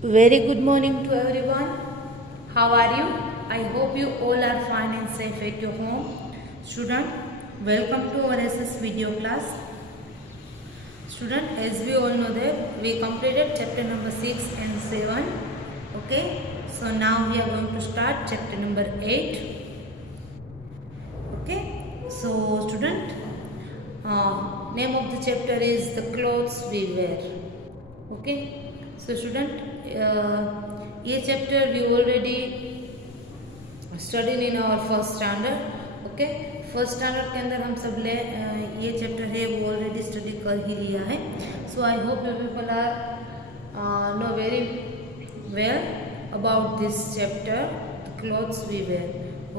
Very good morning to everyone. How are you? I hope you all are fine and safe at your home. Student, welcome to our SS video class. Student, as we all know that we completed chapter number 6 and 7. Okay, so now we are going to start chapter number 8. Okay, so student, name of the chapter is the clothes we wear. Okay, so student, ये chapter we already studied in our first standard. Okay, first standard के अंदर हम सब ये चैप्टर है वो already study कर ही लिया है. So I hope you people are know very well about this chapter the clothes we wear.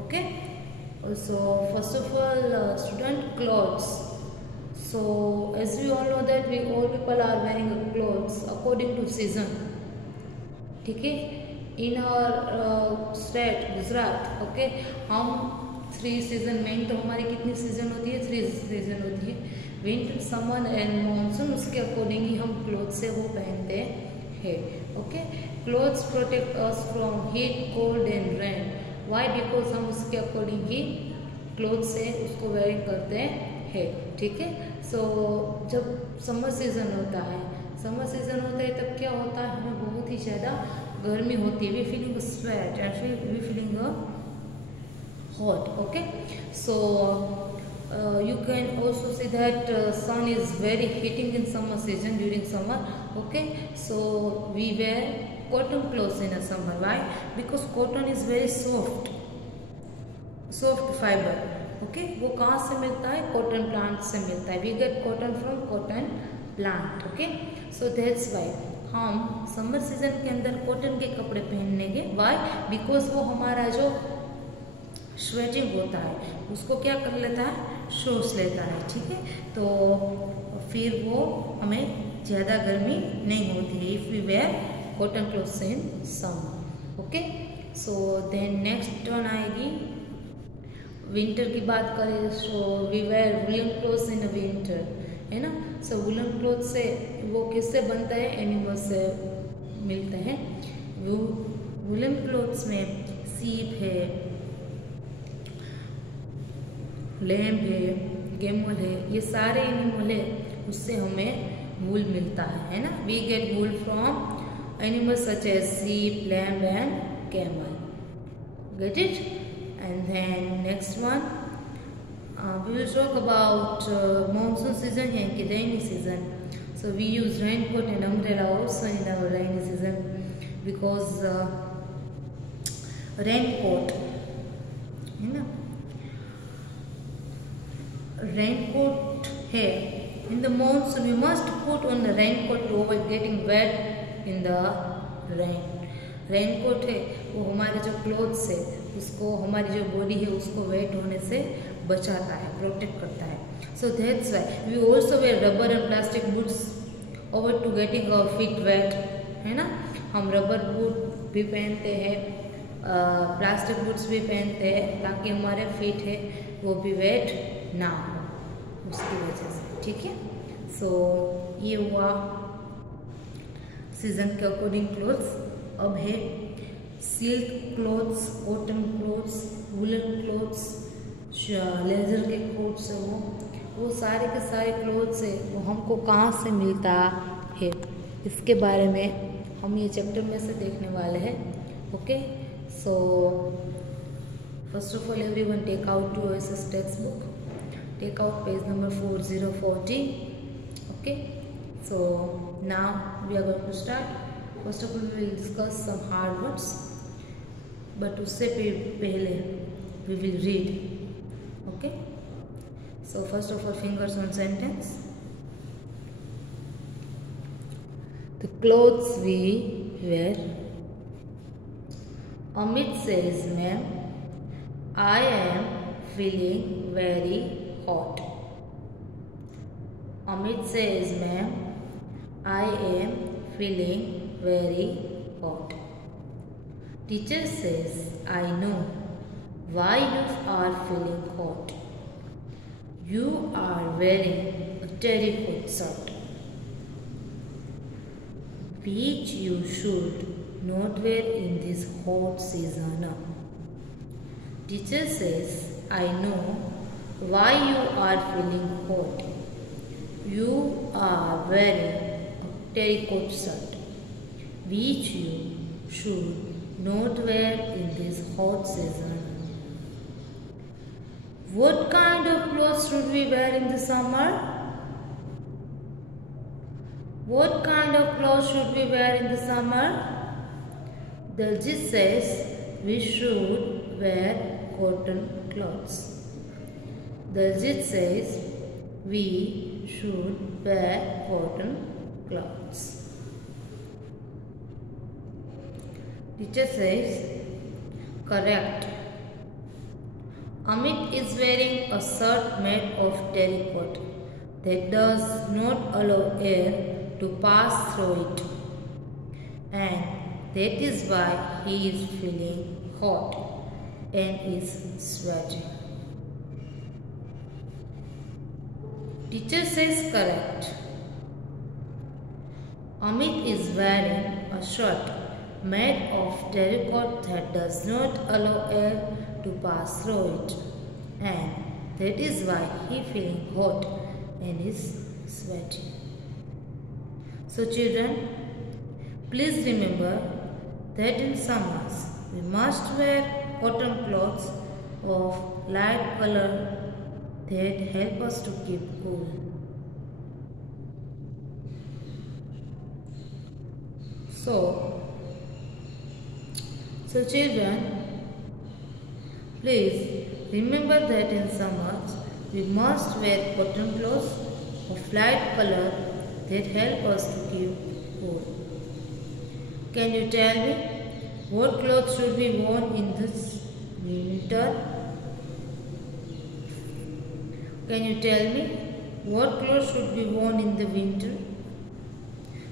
Okay, so first of all student, clothes. So as we all know that we all people are wearing clothes according to season. ठीक है, in our state Gujarat, ओके, हम 3 season, main तो हमारी कितनी सीजन होती है? 3 season होती है, विंटर, समर एंड मानसून. उसके अकॉर्डिंग ही हम क्लोथ्स से वो पहनते हैं. Okay, clothes protect us from heat, cold and rain. Why? Because हम उसके अकॉर्डिंग ही क्लोथ्स से उसको वेयरिंग करते हैं. ठीक है. सो जब समर सीजन होता है तब क्या होता है? हमें बहुत ही ज़्यादा गर्मी होती है. We feeling sweat and we feeling hot. Okay, so you can also see that sun is very heating in summer season, during summer. Okay, so we wear cotton clothes in a summer. Why? Because cotton is very soft fiber. Okay, वो कहाँ से मिलता है? Cotton plant से मिलता है. We get cotton from cotton plant. Okay, so that's why हम summer season के अंदर कॉटन के कपड़े पहनेंगे. वाई? बिकॉज वो हमारा जो स्वेटिंग होता है उसको क्या कर लेता है? शोष लेता है. ठीक है, तो फिर वो हमें ज़्यादा गर्मी नहीं होती है if we wear cotton clothes in summer. Okay, so then next turn आएगी विंटर की बात करें. So we wear woollen clothes in winter, है ना. सो वुलन क्लोथ से वो किससे बनता है? एनिमल्स से मिलते हैं. वो वुलन क्लोथ्स में सीप है, लैम्ब है, कैमल है, ये सारे एनिमल है, उससे हमें वूल मिलता है ना. We get wool from animals such as sheep, lamb and camel. Get it? And then next one we will talk about monsoon season है कि rainy season. So we use raincoat and umbrella also in our rainy season because raincoat, है ना, raincoat है. In the monsoon we must put on the raincoat to avoid getting wet in the rain. Raincoat है वो हमारे जो क्लोथ्स है उसको, हमारी जो बॉडी है उसको वेट होने से बचाता है, प्रोटेक्ट करता है. So that's why we also wear rubber and plastic boots over to getting our feet wet, है ना. हम रबर बूट भी पहनते हैं, प्लास्टिक बूट्स भी पहनते हैं ताकि हमारे फीट है वो भी वेट ना हो उसकी वजह से. ठीक है, सो ये हुआ सीजन के अकॉर्डिंग क्लोथ्स. अब है silk clothes, cotton clothes, woollen clothes, leather के क्लोथ्स है वो सारे के सारे क्लोथ्स है वो हमको कहाँ से मिलता है, इसके बारे में हम ये चैप्टर में से देखने वाले हैं. Okay, so first of all everyone take out to OSS textbook, take out page number 4040. Okay, so now we are going to start. First of all we will discuss some hard words, but उससे पहले we will read. Okay, so first of all fingers on sentence. The clothes we wear. Amit says, ma'am, I am feeling very hot. Amit says, ma'am, I am feeling very hot. Teacher says, I know why you are feeling hot. You are wearing a terracotta shirt. which you should not wear in this hot season. Teacher says, I know why you are feeling hot. You are wearing a terracotta shirt, which you should not wear in this hot season. What kind of clothes should we wear in the summer? What kind of clothes should we wear in the summer? Daljit says we should wear cotton clothes. Daljit says we should wear cotton clothes. Teacher says correct. Amit is wearing a shirt made of terracotta that does not allow air to pass through it, and that is why he is feeling hot and is sweating. Teacher says correct. Amit is wearing a shirt made of terracotta that does not allow air to pass through it, and that is why he is feeling hot and is sweating. So children, please remember that in summers we must wear cotton clothes of light color that help us to keep cool. So children, please remember that in summers we must wear cotton clothes of light color that help us to keep cool. Can you tell me what clothes should be worn in this winter? Can you tell me what clothes should be worn in the winter?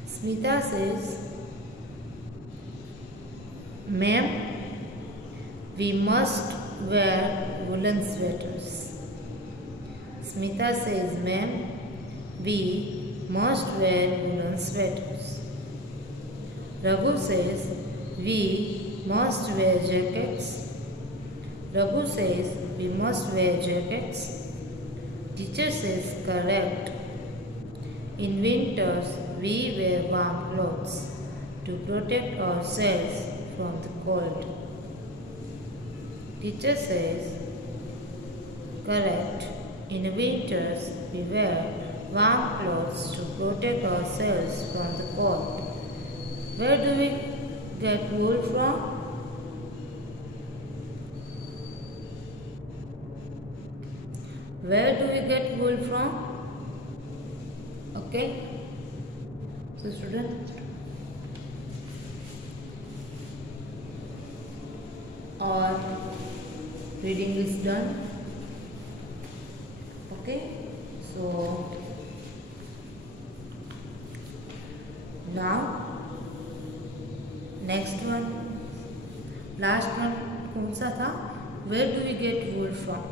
Smita says, ma'am, we must wear woolen sweaters. Smita says, ma'am, we must wear woolen sweaters. Raghu says, we must wear jackets. Raghu says, we must wear jackets. Teacher says, correct. In winters, we wear warm clothes to protect ourselves from the cold. Teacher says, correct. In winters, we wear warm clothes to protect ourselves from the cold. Where do we get wool from? Where do we get wool from? Okay. So student, our reading is done. Okay. So now next one, last one कौन सा था? Where do we get wool from?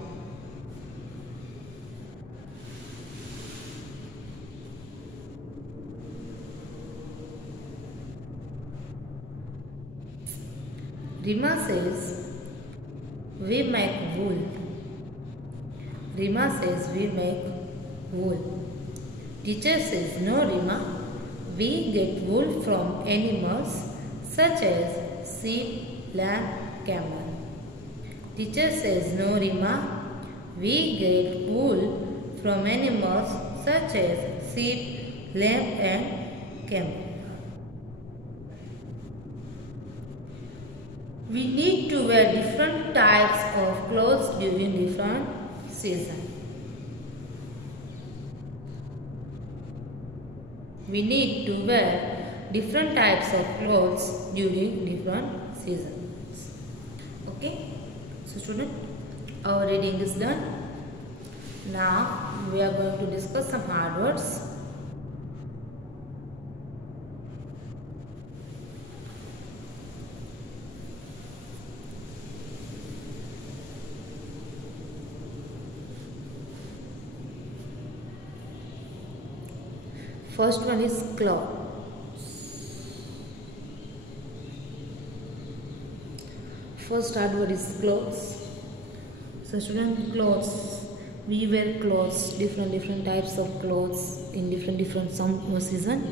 Rima says we make wool. Rima says we make wool. Teacher says no, Rima. We get wool from animals such as sheep, lamb, camel. Teacher says no, Rima. We get wool from animals such as sheep, lamb and camel. We need to wear different types of clothes during different seasons. We need to wear different types of clothes during different seasons. Okay. So student, our reading is done. Now we are going to discuss some hard words. First one is cloth. first hard word is clothes. So student, clothes, we wear clothes, different types of clothes in different summer season.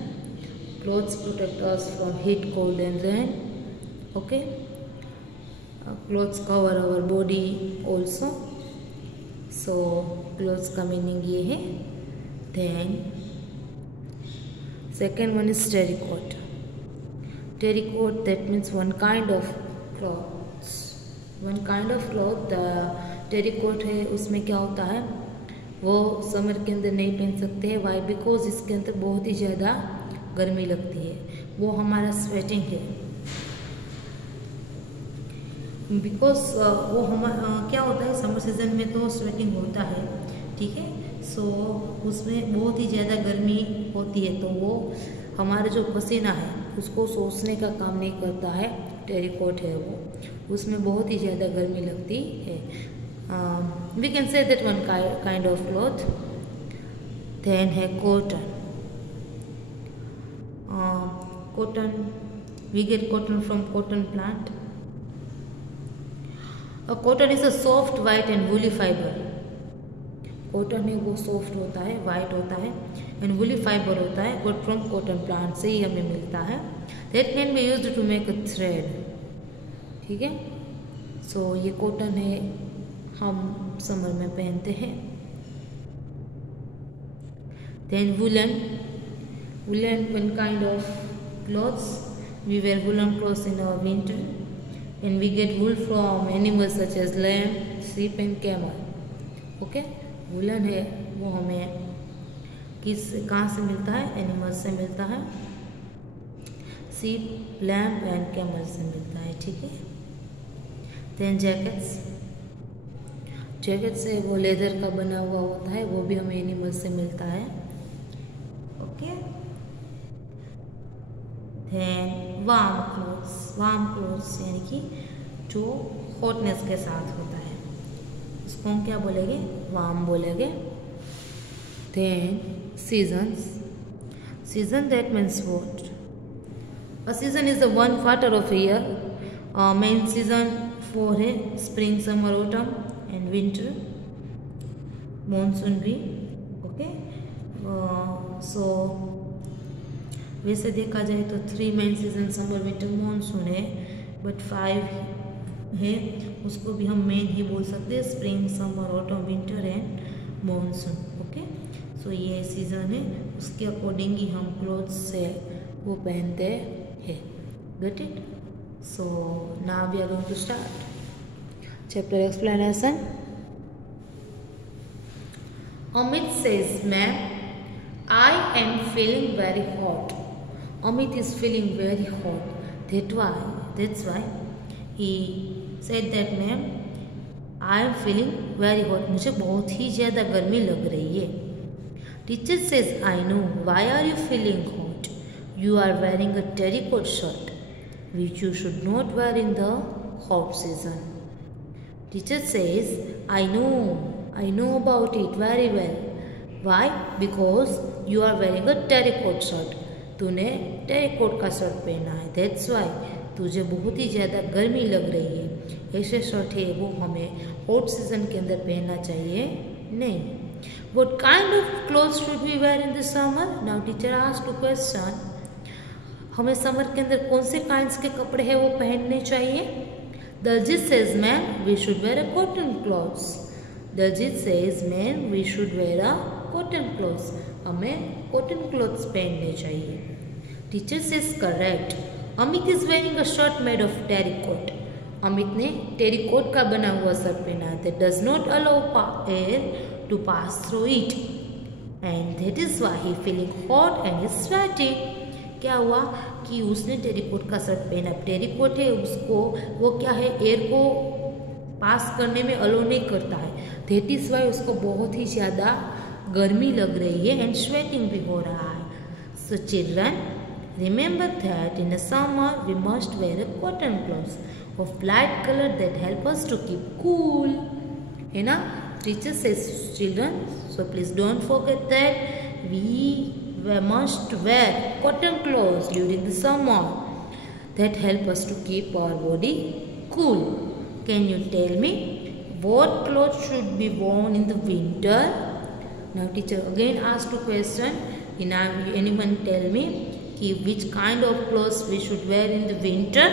Clothes protect us from heat, cold and rain. Okay, clothes cover our body also. So clothes का meaning ये है. Then second one is terracotta. Terracotta, that means one kind of clothes. One kind of cloth. The terracotta है, उसमें क्या होता है, वो समर के अंदर नहीं पहन सकते हैं. वाई? बिकॉज इसके अंदर बहुत ही ज़्यादा गर्मी लगती है. वो हमारा स्वेटिंग है. बिकॉज वो हमारा क्या होता है, समर सीजन में तो स्वेटिंग होता है, ठीक है. सो उसमें बहुत ही ज़्यादा गर्मी होती है, तो वो हमारा जो पसीना है उसको सोखने का काम नहीं करता है. टेरिकोट है वो, उसमें बहुत ही ज़्यादा गर्मी लगती है. We can say that one kind of cloth. Then है cotton. Cotton, we get cotton from cotton plant. Cotton is a soft white and woolly fibre. Cotton है वो सॉफ्ट होता है, वाइट होता है एंड वूली फाइबर होता है. गोट फ्रॉम कॉटन प्लांट से ही हमें मिलता है. That can be used to make a thread. ठीक है. सो ये कॉटन है, हम समर में पहनते हैं. Then woollen. Woollen one kind of clothes. We wear woollen clothes in our winter and we get wool from animals such as lamb, sheep and camel. Okay, woollen है वो हमें कहाँ से मिलता है? एनिमल्स से मिलता है. शीप, लैम्ब एंड कैमल से मिलता है. ठीक है. Then jackets. जैकेट से वो लेदर का बना हुआ होता है, वो भी हमें एनिमल्स से मिलता है. Okay. Then warm clothes. Warm clothes यानी कि जो हॉटनेस के साथ होता है, उसको हम क्या बोलेंगे? वार्म बोलेंगे. Then seasons. Season, that means what? A season is the one quarter of year. Main season 4 है, spring, summer, autumn and winter. Monsoon भी. ओके. सो वैसे देखा जाए तो 3 main season summer, winter, monsoon है, बट 5 है, उसको भी हम मेन ही बोल सकते हैं. Spring, summer, autumn, winter and monsoon. Okay. So ये सीजन है, उसके अकॉर्डिंग ही हम क्लोथ्स से वो पहनते हैं. Get it? So now we are going to start chapter explanation. Amit says, ma'am, I am feeling very hot. Amit is feeling very hot. That's why he said that, ma'am, I am feeling very hot. मुझे बहुत ही ज़्यादा गर्मी लग रही है. Teacher says, I know. Why are you feeling hot? You are wearing a terracotta shirt, which you should not wear in the hot season. Teacher says, I know about it very well. Why? Because you are wearing a terracotta shirt. तूने टेरिकोट का शर्ट पहना है. That's why तुझे बहुत ही ज़्यादा गर्मी लग रही है. ऐसे शर्ट है वो हमें हॉट सीजन के अंदर पहनना चाहिए नहीं. What kind of clothes should we wear in the summer? Now teacher asked a question. हमें समर के अंदर कौन से काइंड्स के कपड़े हैं वो पहनने चाहिए? Daljit says, ma'am, we should wear a cotton clothes. Daljit says, ma'am, we should wear a cotton clothes. हमें कॉटन क्लॉथ्स पहनने चाहिए. Teacher says correct. Amit is wearing a shirt made of terrycot. Amit ने टेरिकोट का बना हुआ shirt पहना है. That does not allow air to pass through it and that is why he feeling hot and is sweating. क्या हुआ कि उसने टेरिकोट का शर्ट पहना. टेरिकोट है उसको वो क्या है, एयर को पास करने में अलाउ नहीं करता है. दैट इज व्हाई उसको बहुत ही ज़्यादा गर्मी लग रही है एंड स्वेटिंग भी हो रहा है. So children, remember that in summer we must wear a cotton clothes of light colour that help us to keep cool. है ना? Teacher says children, so please don't forget that we must wear cotton clothes during the summer that help us to keep our body cool. Can you tell me what clothes should be worn in the winter? Now teacher again asked a question. Now anyone tell me which kind of clothes we should wear in the winter?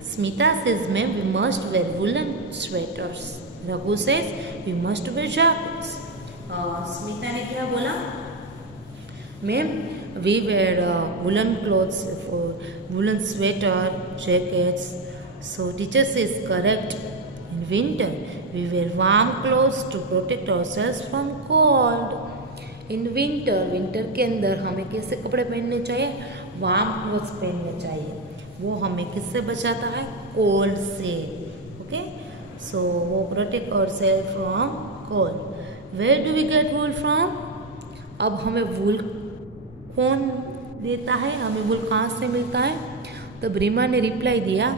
Smita says, ma'am, we must wear woolen sweaters. Raghu says, we must wear jackets. Smita ने क्या बोला? Ma'am, we wear woolen clothes for woolen sweater, jackets. So teacher says correct. In winter, we wear warm clothes to protect ourselves from cold. In winter के अंदर हमें कैसे कपड़े पहनने चाहिए? वार्म क्लोथ्स पहनने चाहिए. वो हमें किससे बचाता है? कोल्ड से. ओके, सो वो protect our self from cold. Where do we get wool from? अब हमें वूल कौन देता है? हमें वूल कहाँ से मिलता है? तब रीमा ने रिप्लाई दिया,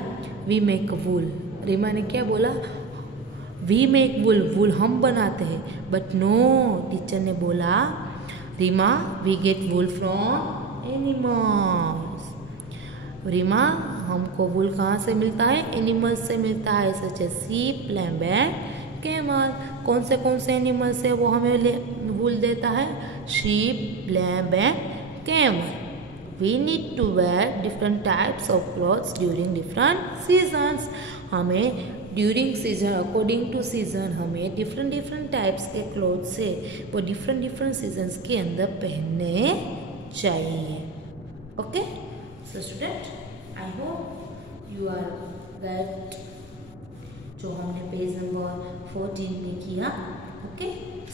वी मेक वूल. रीमा ने क्या बोला? वी मेक वूल, वूल हम बनाते हैं. बट नो, टीचर ने बोला, Reema, we get wool from animals. Reema, हमको वूल कहाँ से मिलता है? एनिमल्स से मिलता है, such as sheep, lamb and camel. कौन से एनिमल्स है वो हमें वूल देता है? Sheep, lamb and camel. We need to wear different types of clothes during different seasons. हमें during season, according to season, हमें डिफरेंट टाइप्स के क्लोथ्स से वो डिफरेंट सीजन्स के अंदर पहनने चाहिए. Okay, so student, I hope you are that जो हमने पेज नंबर 14 में किया. Okay,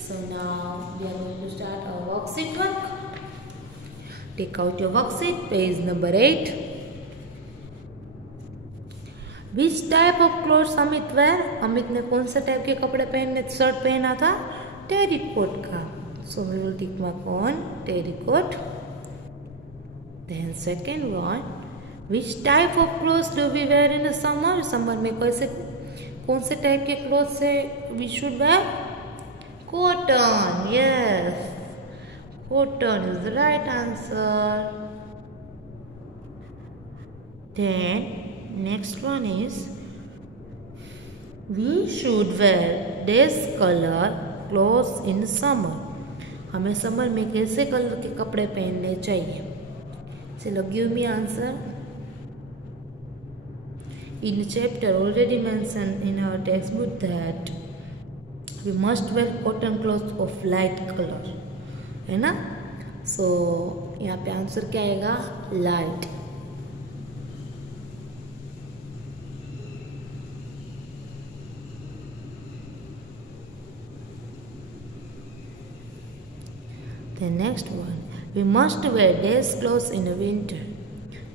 so now we are going to start our worksheet work. Take out your worksheet, page number 8. Which type of clothes Amit wear? Amit ने कौन सा टाइप के कपड़े पहने, शर्ट पहना था? टेरिकोट का. So we will tick mark on terrycot. Then second one, which type of clothes do we wear in the summer? Summer में कौन से टाइप के क्लोथ से we should wear? Cotton. Yes, cotton is the right answer. Then next one is, we should wear this color clothes in summer. हमें समर में कैसे कलर के कपड़े पहनने चाहिए? चलो give me answer. In the chapter already mentioned in our textbook that we must wear cotton clothes of light color, है ना? So यहाँ पे आंसर क्या आएगा? Light. The next one, we must wear dress clothes in the winter.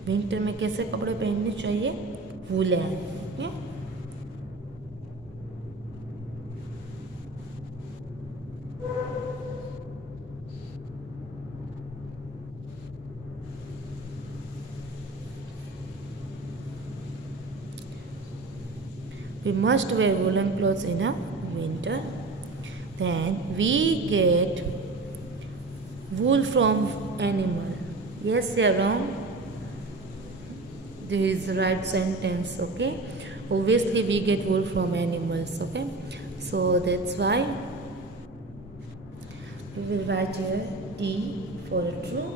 Winter में कैसे कपड़े पहनने चाहिए? Woollen. We must wear woolen clothes in a winter. Then we get wool from animal. Yes or wrong? This is the right sentence. Okay, obviously we get wool from animals. Okay, so that's why we will write here D for true.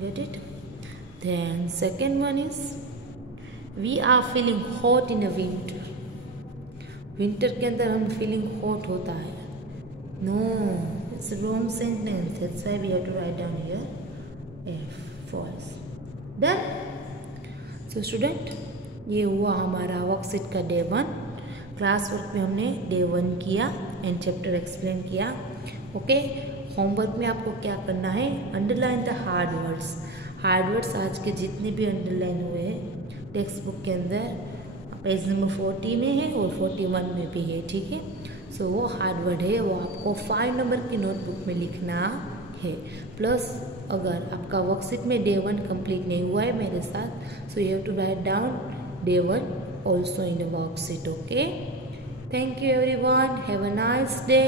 Get it? Then second one is, we are feeling hot in a winter. Winter के अंदर हम feeling hot होता है. No, it's wrong sentence. That's why we have to write down here F. False. Done. So student, ये हुआ हमारा वर्कशीट का डे 1. Class work में हमने डे 1 किया एंड चैप्टर एक्सप्लेन किया. ओके, होमवर्क में आपको क्या करना है? Underline the hard words. Hard words आज के जितने भी अंडरलाइन हुए हैं टेक्स्ट बुक के अंदर पेज नंबर 40 में है और 41 में भी है. ठीक है, सो वो हार्ड वर्ड है, वो आपको 5 नंबर की नोटबुक में लिखना है. प्लस अगर आपका वर्कशीट में डे 1 कंप्लीट नहीं हुआ है मेरे साथ, so you have to write down day 1 also in a worksheet. Okay, thank you everyone, have a nice day.